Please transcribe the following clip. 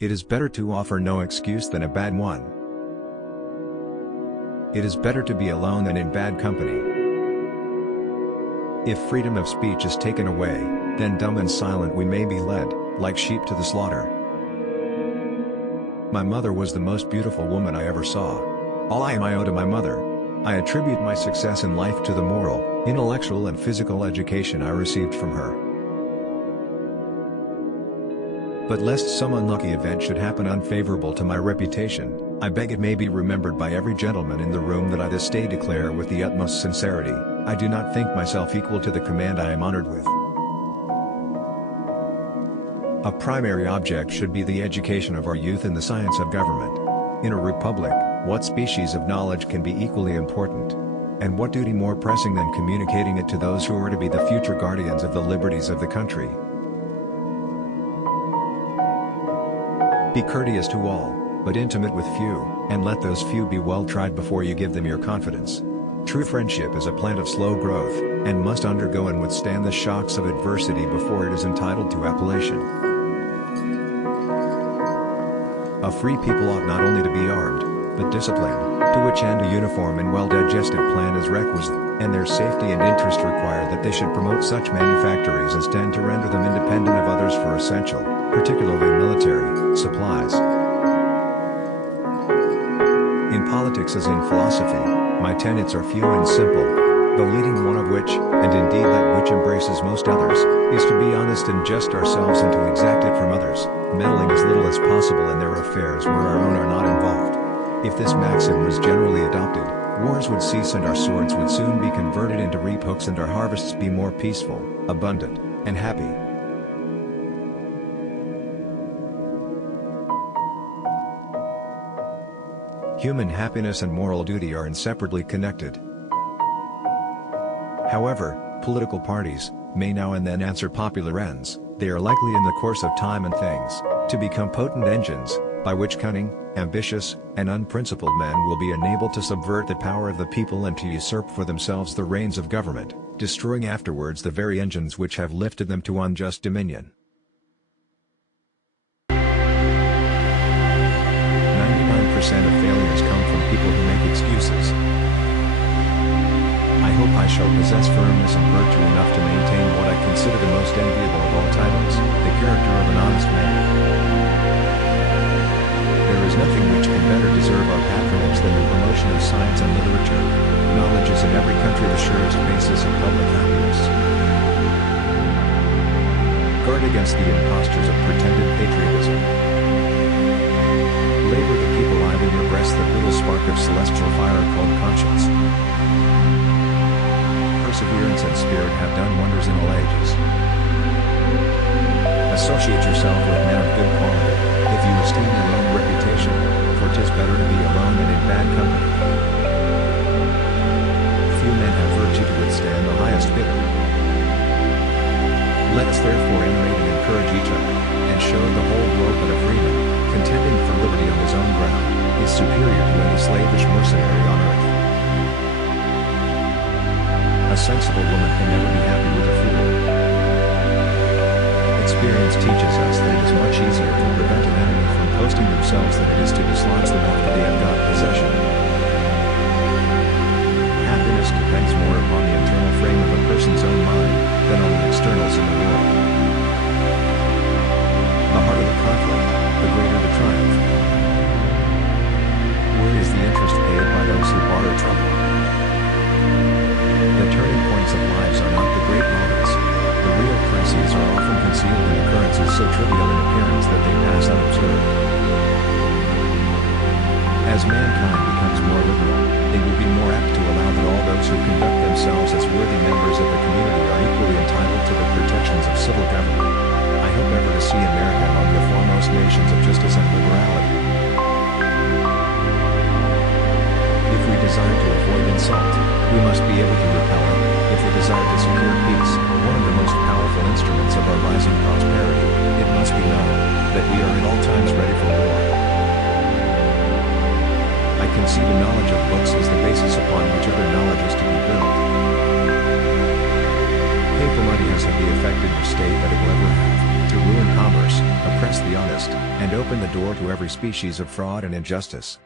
It is better to offer no excuse than a bad one. It is better to be alone than in bad company. If freedom of speech is taken away, then dumb and silent we may be led, like sheep to the slaughter. My mother was the most beautiful woman I ever saw. All I am I owe to my mother. I attribute my success in life to the moral, intellectual and physical education I received from her. But lest some unlucky event should happen unfavorable to my reputation, I beg it may be remembered by every gentleman in the room that I this day declare with the utmost sincerity, I do not think myself equal to the command I am honored with. A primary object should be the education of our youth in the science of government. In a republic, what species of knowledge can be equally important? And what duty more pressing than communicating it to those who are to be the future guardians of the liberties of the country? Be courteous to all, but intimate with few, and let those few be well tried before you give them your confidence. True friendship is a plant of slow growth, and must undergo and withstand the shocks of adversity before it is entitled to appellation. A free people ought not only to be armed, but disciplined, to which end a uniform and well-digested plan is requisite, and their safety and interest require that they should promote such manufactories as tend to render them independent of others for essential, particularly military, supplies. In politics as in philosophy, my tenets are few and simple, the leading one of which, and indeed that which embraces most others, is to be honest and just ourselves and to exact it from others, meddling as little as possible in their affairs where our own are not involved. If this maxim was generally adopted, wars would cease and our swords would soon be converted into reap hooks and our harvests be more peaceful, abundant, and happy. Human happiness and moral duty are inseparably connected. However, political parties may now and then answer popular ends. They are likely in the course of time and things to become potent engines, by which cunning, ambitious, and unprincipled men will be enabled to subvert the power of the people and to usurp for themselves the reins of government, destroying afterwards the very engines which have lifted them to unjust dominion. 99% of failures come from people who make excuses. I hope I shall possess firmness and virtue enough to maintain what I consider the most enviable of all titles, the character of an honest man. There is nothing which can better deserve our patronage than the promotion of science and literature. Knowledge is in every country the surest basis of public happiness. Guard against the impostures of pretended patriotism. Labor to keep alive in your breast that little spark of celestial fire called conscience. Perseverance and spirit have done wonders in all ages. Associate yourself with men of good quality, if you esteem your own reputation, for 'tis better to be alone than in bad company. Few men have virtue to withstand the highest bidder. Let us therefore animate and encourage each other, and show the whole world that a freeman, contending for liberty on his own ground, is superior to any slavish mercenary on earth. A sensible woman can never be happy with a fool. Experience teaches us that it is much easier to prevent an enemy from posting themselves than it is to dislodge them after they have got possession. Happiness depends more upon the internal frame of a person's own mind, than on the externals in the world. The harder the conflict, the greater the triumph. Where is the interest paid by those who barter trouble? The turning points of lives are not the great moments. The real crises are often concealed in occurrences so trivial in appearance that they pass unobserved. As mankind becomes more liberal, they will be more apt to allow that all those who conduct themselves as worthy members of the community are equally entitled to the protections of civil government. I hope ever to see America among the foremost nations of justice and liberality. If we desire to avoid insult, we must be able to repel it. If we desire to secure peace, one of the most powerful instruments of our rising prosperity, it must be known that we are at all times ready for war. I conceive a knowledge of books as the basis upon which other knowledge is to be built. Paper money has had the effect in your state that it will ever have, to ruin commerce, oppress the honest, and open the door to every species of fraud and injustice.